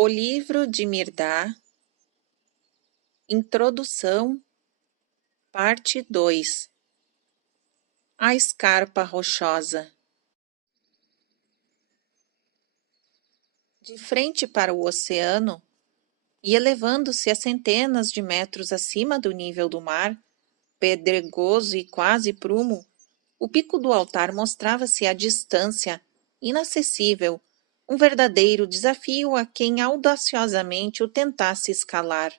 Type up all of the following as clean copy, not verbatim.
O livro de Mirdá, Introdução, parte 2. A escarpa rochosa. De frente para o oceano, e elevando-se a centenas de metros acima do nível do mar, pedregoso e quase prumo, o pico do altar mostrava-se à distância, inacessível, um verdadeiro desafio a quem audaciosamente o tentasse escalar.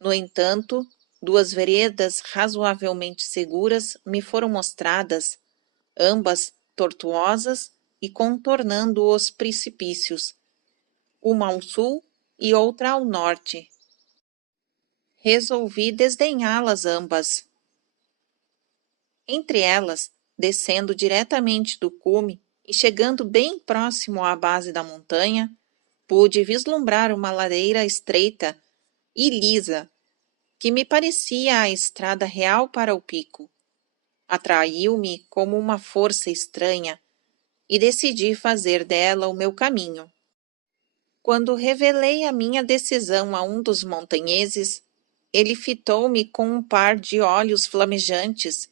No entanto, 2 veredas razoavelmente seguras me foram mostradas, ambas tortuosas e contornando os precipícios, uma ao sul e outra ao norte. Resolvi desdenhá-las ambas. Entre elas, descendo diretamente do cume e chegando bem próximo à base da montanha, pude vislumbrar uma ladeira estreita e lisa, que me parecia a estrada real para o pico. Atraiu-me como uma força estranha e decidi fazer dela o meu caminho. Quando revelei a minha decisão a um dos montanheses, ele fitou-me com um par de olhos flamejantes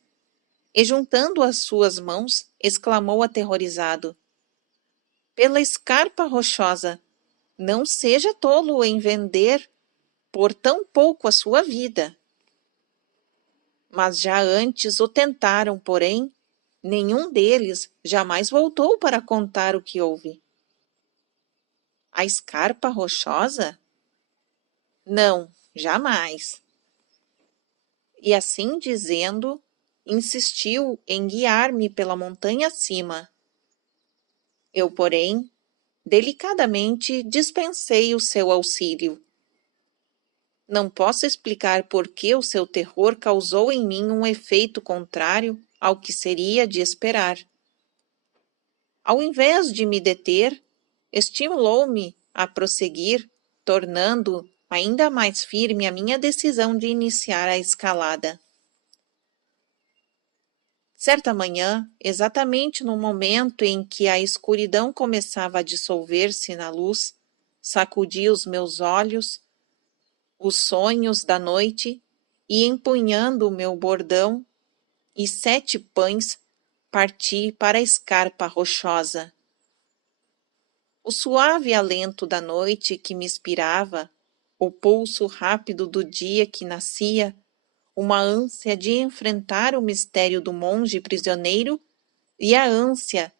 e, juntando as suas mãos, exclamou aterrorizado: "Pela escarpa rochosa, não seja tolo em vender por tão pouco a sua vida." Mas já antes o tentaram, porém, nenhum deles jamais voltou para contar o que houve. A escarpa rochosa? Não, jamais. E assim dizendo, insistiu em guiar-me pela montanha acima. Eu, porém, delicadamente dispensei o seu auxílio. Não posso explicar por que o seu terror causou em mim um efeito contrário ao que seria de esperar. Ao invés de me deter, estimulou-me a prosseguir, tornando ainda mais firme a minha decisão de iniciar a escalada. Certa manhã, exatamente no momento em que a escuridão começava a dissolver-se na luz, sacudi os meus olhos, os sonhos da noite, e empunhando o meu bordão e 7 pães, parti para a escarpa rochosa. O suave alento da noite que me inspirava, o pulso rápido do dia que nascia, uma ânsia de enfrentar o mistério do monge prisioneiro e a ânsia,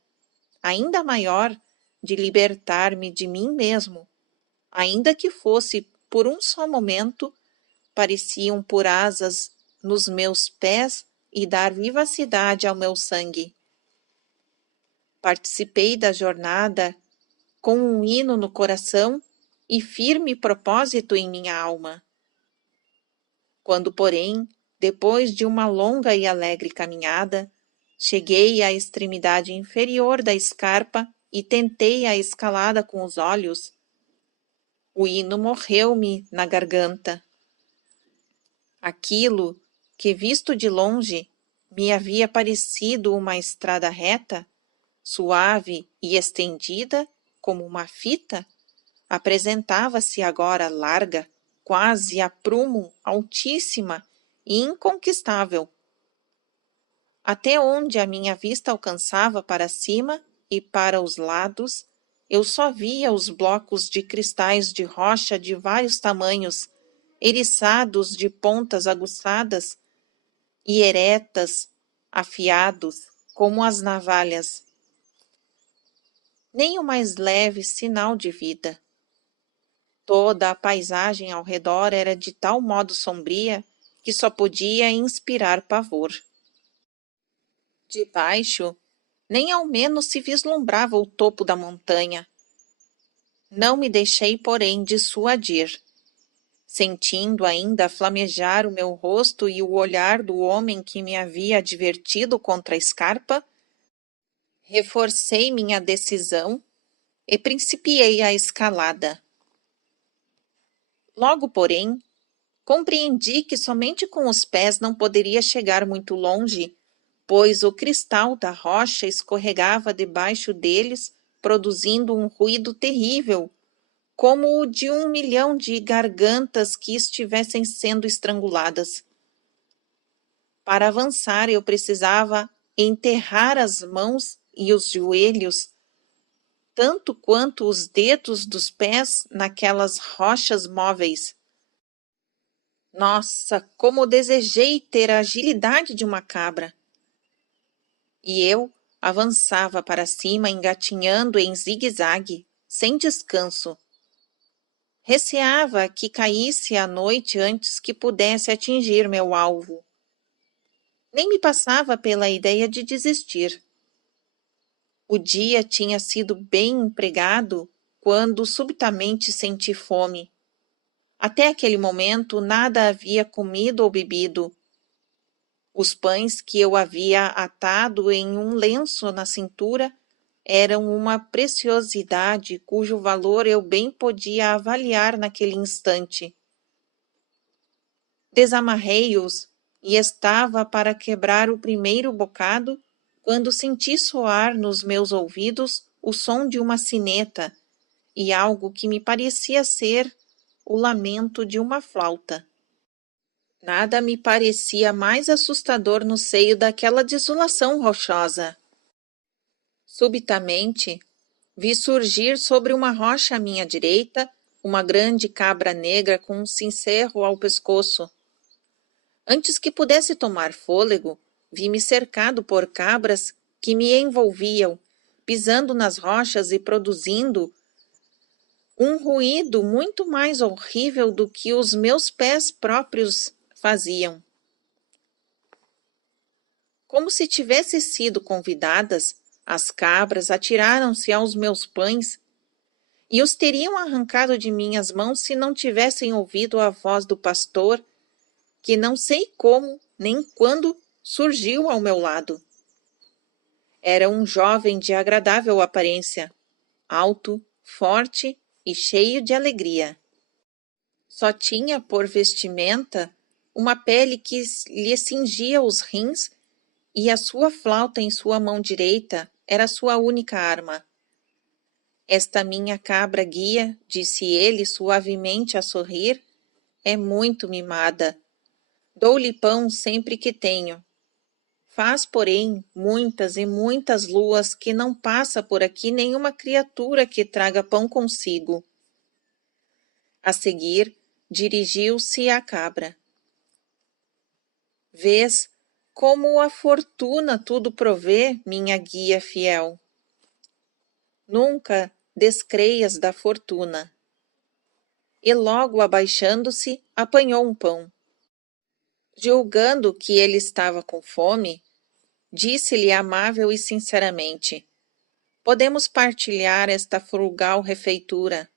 ainda maior, de libertar-me de mim mesmo, ainda que fosse por um só momento, pareciam pôr asas nos meus pés e dar vivacidade ao meu sangue. Participei da jornada com um hino no coração e firme propósito em minha alma. Quando, porém, depois de uma longa e alegre caminhada, cheguei à extremidade inferior da escarpa e tentei a escalada com os olhos, o hino morreu-me na garganta. Aquilo que, visto de longe, me havia parecido uma estrada reta, suave e estendida como uma fita, apresentava-se agora larga, quase a prumo, altíssima e inconquistável. Até onde a minha vista alcançava para cima e para os lados, eu só via os blocos de cristais de rocha de vários tamanhos, eriçados de pontas aguçadas e eretas, afiados, como as navalhas. Nem o mais leve sinal de vida. Toda a paisagem ao redor era de tal modo sombria que só podia inspirar pavor. De baixo, nem ao menos se vislumbrava o topo da montanha. Não me deixei, porém, dissuadir. Sentindo ainda flamejar o meu rosto e o olhar do homem que me havia advertido contra a escarpa, reforcei minha decisão e principiei a escalada. Logo, porém, compreendi que somente com os pés não poderia chegar muito longe, pois o cristal da rocha escorregava debaixo deles, produzindo um ruído terrível, como o de 1 milhão de gargantas que estivessem sendo estranguladas. Para avançar, eu precisava enterrar as mãos e os joelhos, tanto quanto os dedos dos pés naquelas rochas móveis. Nossa, como desejei ter a agilidade de uma cabra! E eu avançava para cima, engatinhando em zigue-zague, sem descanso. Receava que caísse a noite antes que pudesse atingir meu alvo. Nem me passava pela ideia de desistir. O dia tinha sido bem empregado quando subitamente senti fome. Até aquele momento nada havia comido ou bebido. Os pães que eu havia atado em um lenço na cintura eram uma preciosidade cujo valor eu bem podia avaliar naquele instante. Desamarrei-os e estava para quebrar o primeiro bocado quando senti soar nos meus ouvidos o som de uma sineta e algo que me parecia ser o lamento de uma flauta. Nada me parecia mais assustador no seio daquela desolação rochosa. Subitamente, vi surgir sobre uma rocha à minha direita uma grande cabra negra com um cencerro ao pescoço. Antes que pudesse tomar fôlego, vi-me cercado por cabras que me envolviam, pisando nas rochas e produzindo um ruído muito mais horrível do que os meus pés próprios faziam. Como se tivessem sido convidadas, as cabras atiraram-se aos meus pães e os teriam arrancado de minhas mãos se não tivessem ouvido a voz do pastor, que não sei como nem quando surgiu ao meu lado. Era um jovem de agradável aparência, alto, forte e cheio de alegria. Só tinha por vestimenta uma pele que lhe cingia os rins e a sua flauta em sua mão direita era sua única arma. Esta minha cabra guia, disse ele suavemente a sorrir, é muito mimada. Dou-lhe pão sempre que tenho. Faz, porém, muitas e muitas luas que não passa por aqui nenhuma criatura que traga pão consigo. A seguir, dirigiu-se à cabra. Vês como a fortuna tudo provê, minha guia fiel. Nunca descreias da fortuna. E logo abaixando-se, apanhou um pão. Julgando que ele estava com fome, disse-lhe amável e sinceramente: podemos partilhar esta frugal refeitura.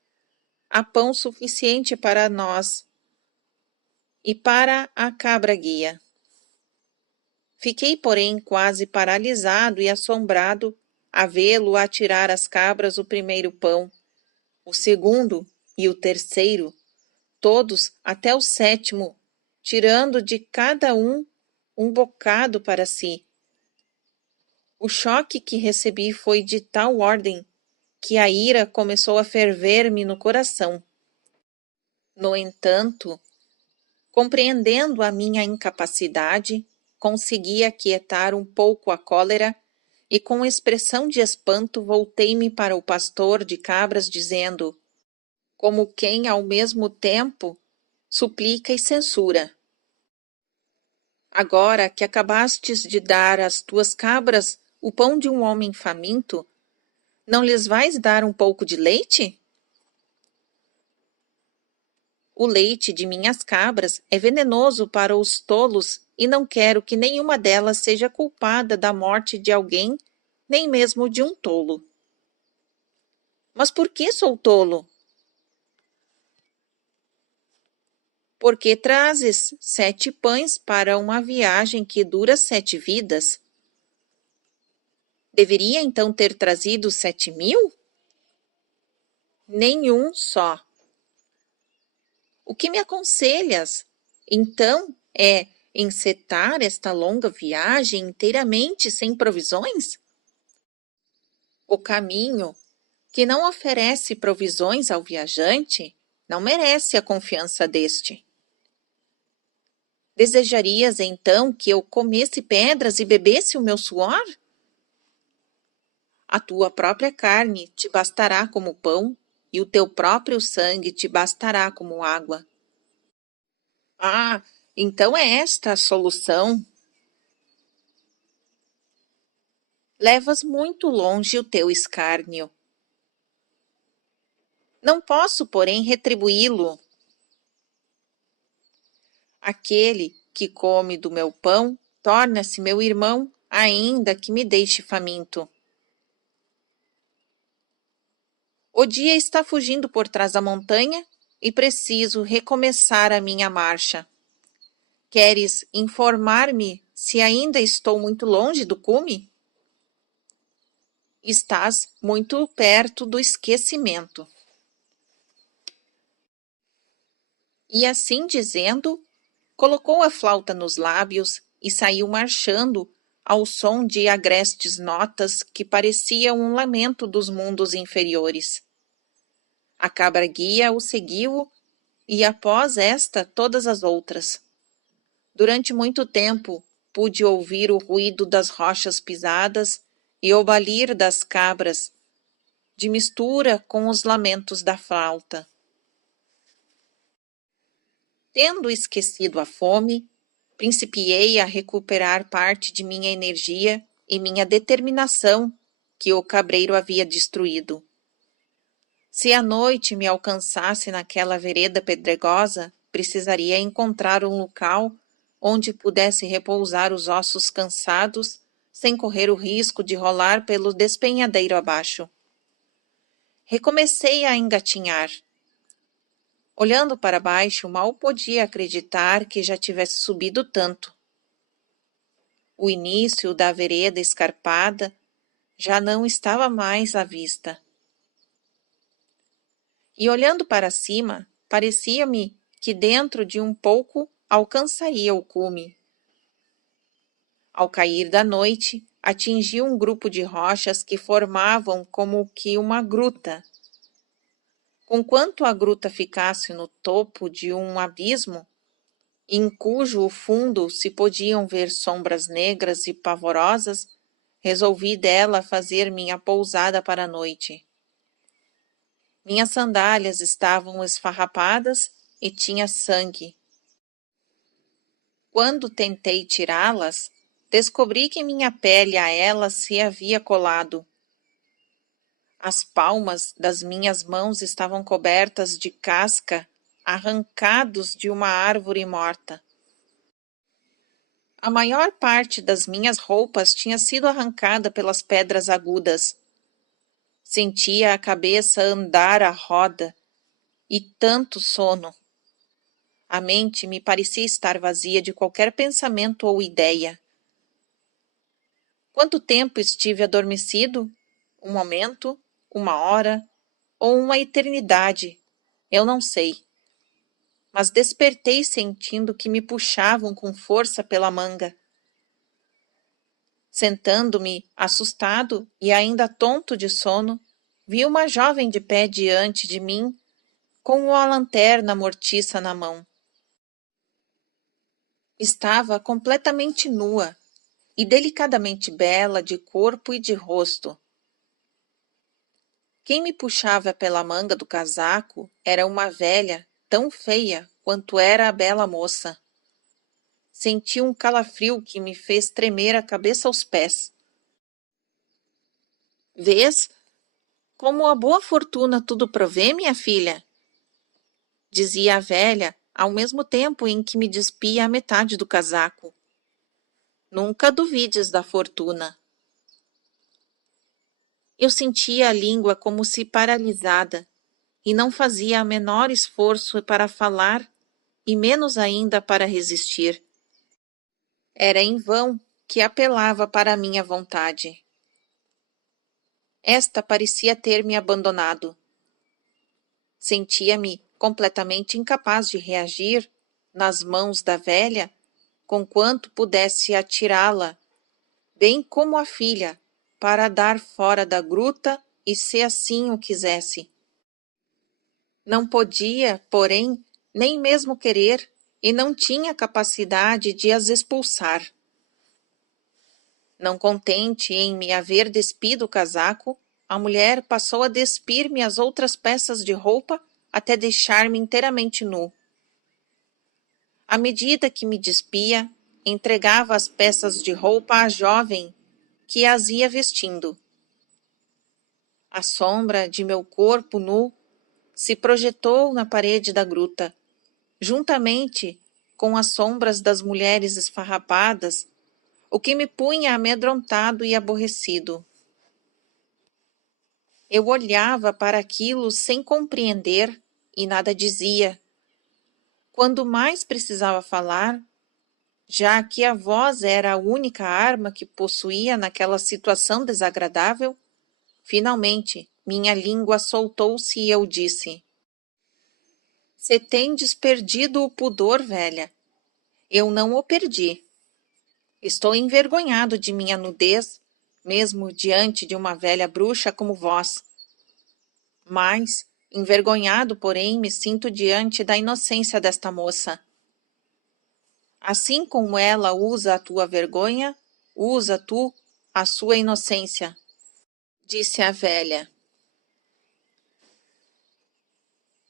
Há pão suficiente para nós e para a cabra guia. Fiquei, porém, quase paralisado e assombrado a vê-lo atirar às cabras o primeiro pão, o segundo e o terceiro, todos até o sétimo, tirando de cada um bocado para si. O choque que recebi foi de tal ordem que a ira começou a ferver-me no coração. No entanto, compreendendo a minha incapacidade, consegui aquietar um pouco a cólera e, com expressão de espanto, voltei-me para o pastor de cabras, dizendo, como quem, ao mesmo tempo, suplica e censura: agora que acabastes de dar às tuas cabras o pão de um homem faminto, não lhes vais dar um pouco de leite? O leite de minhas cabras é venenoso para os tolos e não quero que nenhuma delas seja culpada da morte de alguém, nem mesmo de um tolo. Mas por que sou tolo? Porque trazes 7 pães para uma viagem que dura 7 vidas. Deveria então ter trazido 7.000? Nenhum só. O que me aconselhas, então, é encetar esta longa viagem inteiramente sem provisões? O caminho que não oferece provisões ao viajante, não merece a confiança deste. Desejarias, então, que eu comesse pedras e bebesse o meu suor? A tua própria carne te bastará como pão, e o teu próprio sangue te bastará como água. Ah, então é esta a solução? Levas muito longe o teu escárnio. Não posso, porém, retribuí-lo. Aquele que come do meu pão torna-se meu irmão, ainda que me deixe faminto. O dia está fugindo por trás da montanha e preciso recomeçar a minha marcha. Queres informar-me se ainda estou muito longe do cume? Estás muito perto do esquecimento. E assim dizendo, colocou a flauta nos lábios e saiu marchando ao som de agrestes notas que pareciam um lamento dos mundos inferiores. A cabra-guia o seguiu e após esta todas as outras. Durante muito tempo pude ouvir o ruído das rochas pisadas e o balir das cabras, de mistura com os lamentos da flauta. Tendo esquecido a fome, principiei a recuperar parte de minha energia e minha determinação que o cabreiro havia destruído. Se a noite me alcançasse naquela vereda pedregosa, precisaria encontrar um local onde pudesse repousar os ossos cansados, sem correr o risco de rolar pelo despenhadeiro abaixo. Recomecei a engatinhar. Olhando para baixo, mal podia acreditar que já tivesse subido tanto. O início da vereda escarpada já não estava mais à vista. E olhando para cima, parecia-me que dentro de um pouco alcançaria o cume. Ao cair da noite, atingi um grupo de rochas que formavam como que uma gruta. Conquanto a gruta ficasse no topo de um abismo, em cujo fundo se podiam ver sombras negras e pavorosas, resolvi dela fazer minha pousada para a noite. Minhas sandálias estavam esfarrapadas e tinha sangue. Quando tentei tirá-las, descobri que minha pele a elas se havia colado. As palmas das minhas mãos estavam cobertas de casca, arrancados de uma árvore morta. A maior parte das minhas roupas tinha sido arrancada pelas pedras agudas. Sentia a cabeça andar à roda e tanto sono. A mente me parecia estar vazia de qualquer pensamento ou ideia. Quanto tempo estive adormecido? Um momento, uma hora ou uma eternidade? Eu não sei. Mas despertei sentindo que me puxavam com força pela manga. Sentando-me, assustado e ainda tonto de sono, vi uma jovem de pé diante de mim, com uma lanterna mortiça na mão. Estava completamente nua e delicadamente bela de corpo e de rosto. Quem me puxava pela manga do casaco era uma velha, tão feia quanto era a bela moça. Senti um calafrio que me fez tremer a cabeça aos pés. Vês como a boa fortuna tudo provê, minha filha? Dizia a velha, ao mesmo tempo em que me despia a metade do casaco. Nunca duvides da fortuna. Eu sentia a língua como se paralisada e não fazia o menor esforço para falar e menos ainda para resistir. Era em vão que apelava para a minha vontade. Esta parecia ter me abandonado. Sentia-me completamente incapaz de reagir nas mãos da velha, conquanto pudesse atirá-la, bem como a filha, para dar fora da gruta e se assim o quisesse. Não podia, porém, nem mesmo querer, e não tinha capacidade de as expulsar. Não contente em me haver despido o casaco, a mulher passou a despir-me as outras peças de roupa até deixar-me inteiramente nu. À medida que me despia, entregava as peças de roupa à jovem que as ia vestindo. A sombra de meu corpo nu se projetou na parede da gruta, juntamente com as sombras das mulheres esfarrapadas, o que me punha amedrontado e aborrecido. Eu olhava para aquilo sem compreender e nada dizia. Quando mais precisava falar, já que a voz era a única arma que possuía naquela situação desagradável, finalmente minha língua soltou-se e eu disse: "Se tendes perdido o pudor, velha, eu não o perdi. Estou envergonhado de minha nudez, mesmo diante de uma velha bruxa como vós. Mas, envergonhado, porém, me sinto diante da inocência desta moça. Assim como ela usa a tua vergonha, usa tu a sua inocência", disse a velha.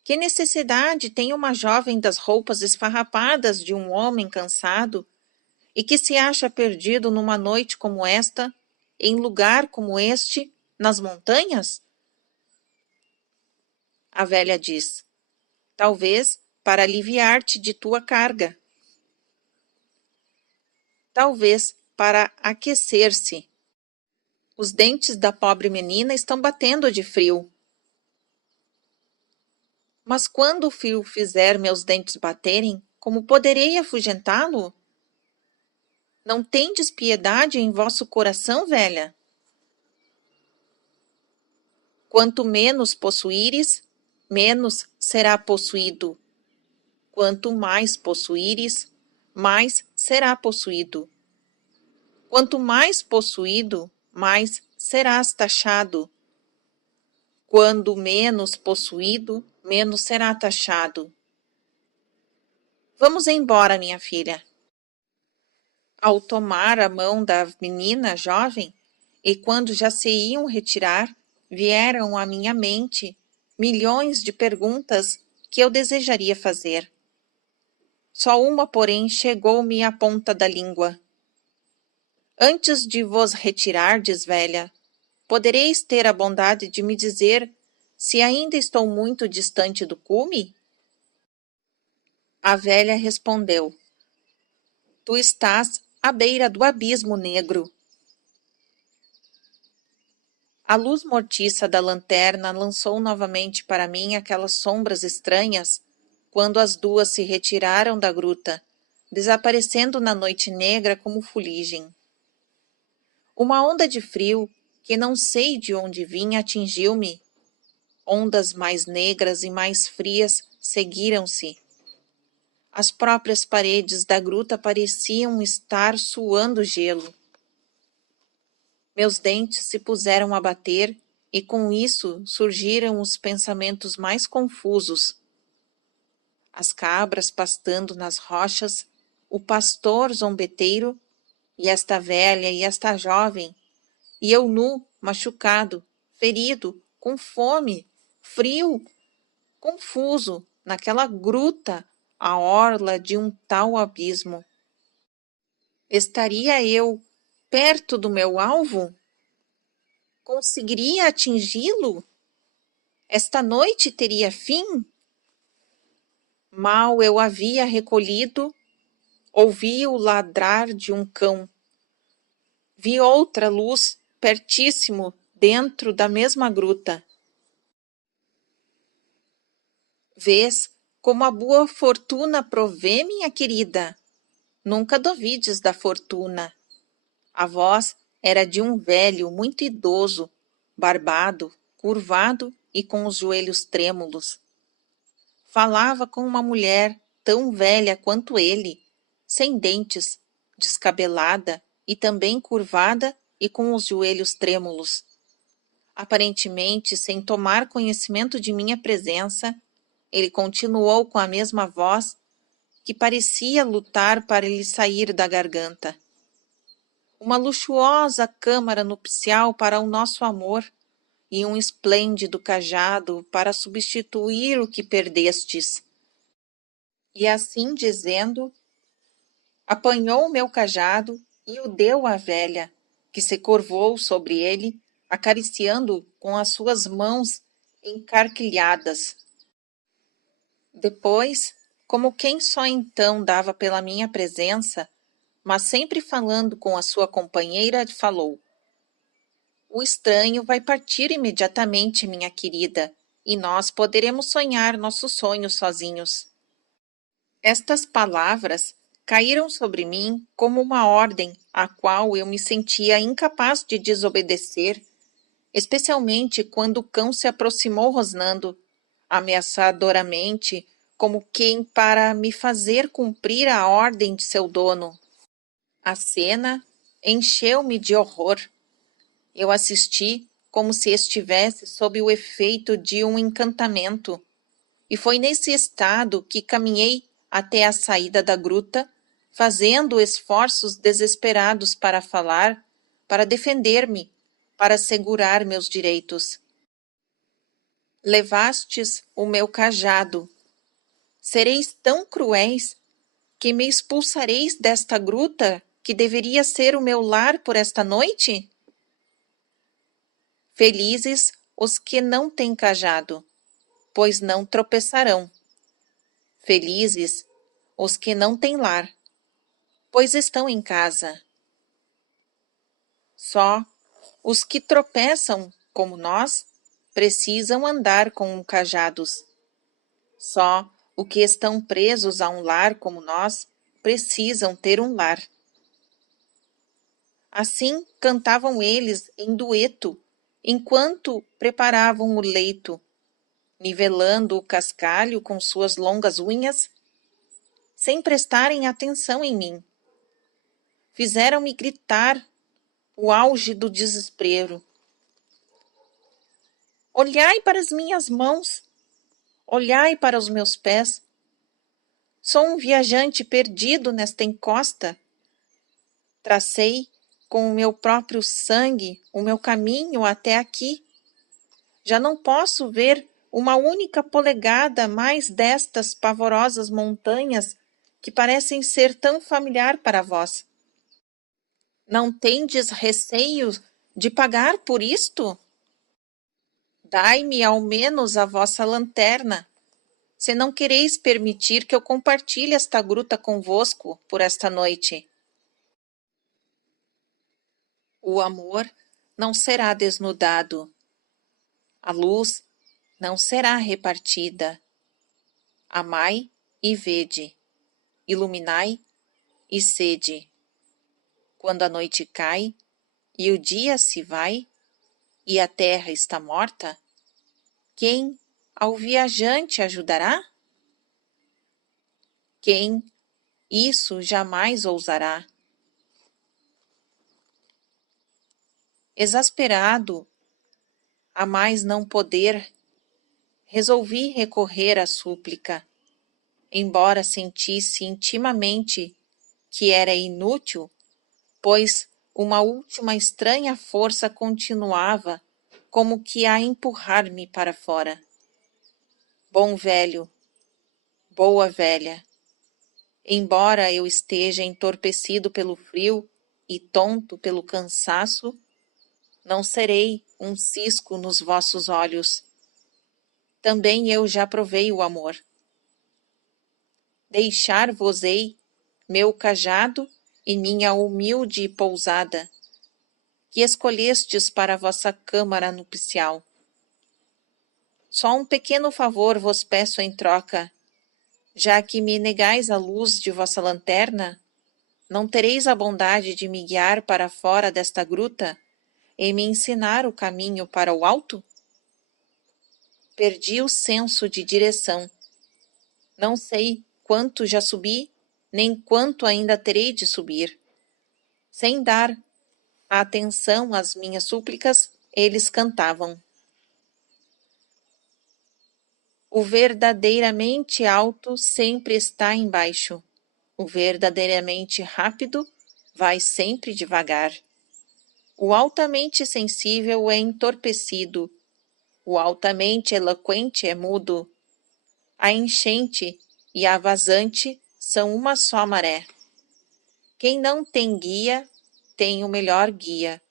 Que necessidade tem uma jovem das roupas esfarrapadas de um homem cansado e que se acha perdido numa noite como esta, em lugar como este, nas montanhas? A velha diz: "Talvez para aliviar-te de tua carga. Talvez para aquecer-se. Os dentes da pobre menina estão batendo de frio. Mas quando o frio fizer meus dentes baterem, como poderei afugentá-lo? Não tendes piedade em vosso coração, velha? Quanto menos possuíres, menos será possuído. Quanto mais possuíres, mais será possuído. Quanto mais possuído, mais serás taxado. Quando menos possuído, menos será taxado. Vamos embora, minha filha." Ao tomar a mão da menina jovem, e quando já se iam retirar, vieram à minha mente milhões de perguntas que eu desejaria fazer. Só uma, porém, chegou-me à ponta da língua. "Antes de vos retirardes, velha, podereis ter a bondade de me dizer se ainda estou muito distante do cume?" A velha respondeu: "Tu estás à beira do abismo negro." A luz mortiça da lanterna lançou novamente para mim aquelas sombras estranhas quando as duas se retiraram da gruta, desaparecendo na noite negra como fuligem. Uma onda de frio, que não sei de onde vinha, atingiu-me. Ondas mais negras e mais frias seguiram-se. As próprias paredes da gruta pareciam estar suando gelo. Meus dentes se puseram a bater e com isso surgiram os pensamentos mais confusos. As cabras pastando nas rochas, o pastor zombeteiro, e esta velha e esta jovem, e eu nu, machucado, ferido, com fome, frio, confuso, naquela gruta, à orla de um tal abismo. Estaria eu perto do meu alvo? Conseguiria atingi-lo? Esta noite teria fim? Mal eu havia recolhido, ouvi o ladrar de um cão. Vi outra luz, pertíssimo, dentro da mesma gruta. Vês como a boa fortuna provê, minha querida? Nunca duvides da fortuna. A voz era de um velho muito idoso, barbado, curvado e com os joelhos trêmulos. Falava com uma mulher tão velha quanto ele, sem dentes, descabelada e também curvada e com os joelhos trêmulos. Aparentemente, sem tomar conhecimento de minha presença, ele continuou com a mesma voz que parecia lutar para lhe sair da garganta. Uma luxuosa câmara nupcial para o nosso amor e um esplêndido cajado para substituir o que perdestes. E assim dizendo, apanhou o meu cajado e o deu à velha, que se curvou sobre ele, acariciando-o com as suas mãos encarquilhadas. Depois, como quem só então dava pela minha presença, mas sempre falando com a sua companheira, falou: O estranho vai partir imediatamente, minha querida, e nós poderemos sonhar nossos sonhos sozinhos. Estas palavras caíram sobre mim como uma ordem à qual eu me sentia incapaz de desobedecer, especialmente quando o cão se aproximou rosnando, ameaçadoramente, como quem para me fazer cumprir a ordem de seu dono. A cena encheu-me de horror. Eu assisti como se estivesse sob o efeito de um encantamento, e foi nesse estado que caminhei até a saída da gruta, fazendo esforços desesperados para falar, para defender-me, para assegurar meus direitos. Levastes o meu cajado. Sereis tão cruéis que me expulsareis desta gruta que deveria ser o meu lar por esta noite? Felizes os que não têm cajado, pois não tropeçarão. Felizes os que não têm lar, pois estão em casa. Só os que tropeçam, como nós, precisam andar com cajados. Só os que estão presos a um lar como nós, precisam ter um lar. Assim cantavam eles em dueto, enquanto preparavam o leito, nivelando o cascalho com suas longas unhas, sem prestarem atenção em mim. Fizeram-me gritar o auge do desespero. Olhai para as minhas mãos, olhai para os meus pés. Sou um viajante perdido nesta encosta. Tracei com o meu próprio sangue o meu caminho até aqui. Já não posso ver uma única polegada mais destas pavorosas montanhas que parecem ser tão familiar para vós. Não tendes receio de pagar por isto? Dai-me ao menos a vossa lanterna, se não quereis permitir que eu compartilhe esta gruta convosco por esta noite. O amor não será desnudado. A luz não será repartida. Amai e vede, iluminai e sede. Quando a noite cai e o dia se vai e a terra está morta, quem ao viajante ajudará? Quem isso jamais ousará? Exasperado, a mais não poder, resolvi recorrer à súplica, embora sentisse intimamente que era inútil, pois uma última estranha força continuava como que a empurrar-me para fora. Bom velho, boa velha, embora eu esteja entorpecido pelo frio e tonto pelo cansaço, não serei um cisco nos vossos olhos. Também eu já provei o amor. Deixar-vos-ei meu cajado e minha humilde pousada, que escolhestes para vossa câmara nupcial. Só um pequeno favor vos peço em troca, já que me negais a luz de vossa lanterna, não tereis a bondade de me guiar para fora desta gruta e me ensinar o caminho para o alto? Perdi o senso de direção. Não sei quanto já subi, nem quanto ainda terei de subir. Sem dar atenção às minhas súplicas, eles cantavam. O verdadeiramente alto sempre está embaixo. O verdadeiramente rápido vai sempre devagar. O altamente sensível é entorpecido. O altamente eloquente é mudo. A enchente e a vazante são uma só maré. Quem não tem guia, tem o melhor guia.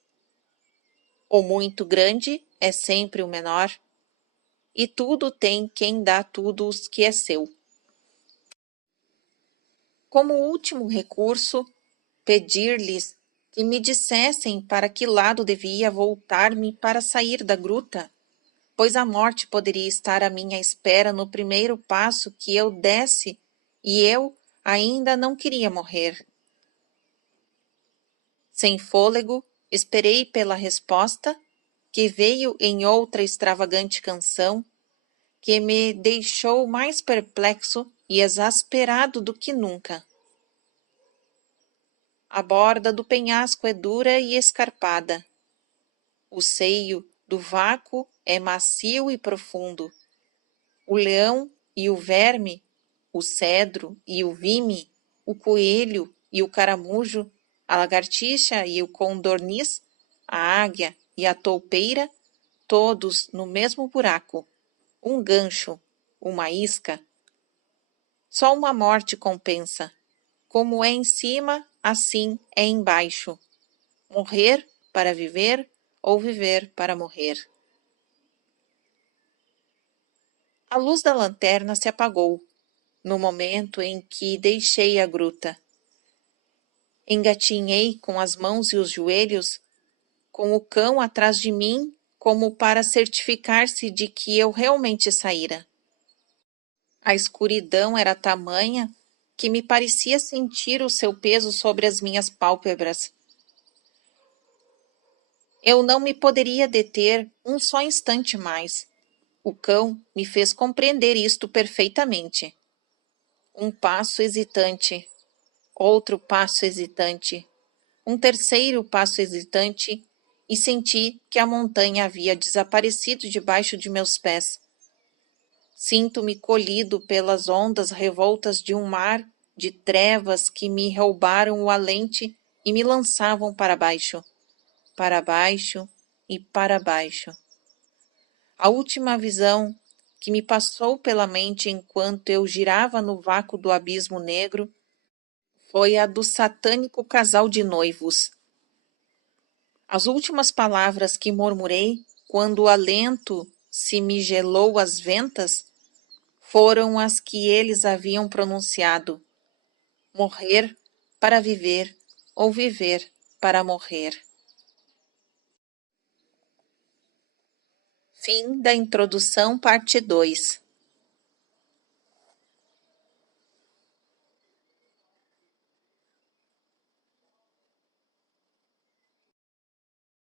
O muito grande é sempre o menor, e tudo tem quem dá tudo os que é seu. Como último recurso, pedir-lhes que me dissessem para que lado devia voltar-me para sair da gruta, pois a morte poderia estar à minha espera no primeiro passo que eu desse, e eu ainda não queria morrer. Sem fôlego, esperei pela resposta, que veio em outra extravagante canção, que me deixou mais perplexo e exasperado do que nunca. A borda do penhasco é dura e escarpada. O seio do vácuo é macio e profundo. O leão e o verme, o cedro e o vime, o coelho e o caramujo, a lagartixa e o condorniz, a águia e a toupeira, todos no mesmo buraco, um gancho, uma isca. Só uma morte compensa. Como é em cima, assim é embaixo. Morrer para viver ou viver para morrer. A luz da lanterna se apagou, no momento em que deixei a gruta. Engatinhei com as mãos e os joelhos, com o cão atrás de mim, como para certificar-se de que eu realmente saíra. A escuridão era tamanha que me parecia sentir o seu peso sobre as minhas pálpebras. Eu não me poderia deter um só instante mais. O cão me fez compreender isto perfeitamente. Um passo hesitante, outro passo hesitante, um terceiro passo hesitante, e senti que a montanha havia desaparecido debaixo de meus pés. Sinto-me colhido pelas ondas revoltas de um mar de trevas que me roubaram o alente e me lançavam para baixo e para baixo. A última visão que me passou pela mente enquanto eu girava no vácuo do abismo negro foi a do satânico casal de noivos. As últimas palavras que murmurei quando o alento se me gelou as ventas foram as que eles haviam pronunciado: morrer para viver ou viver para morrer. Fim da introdução, parte 2.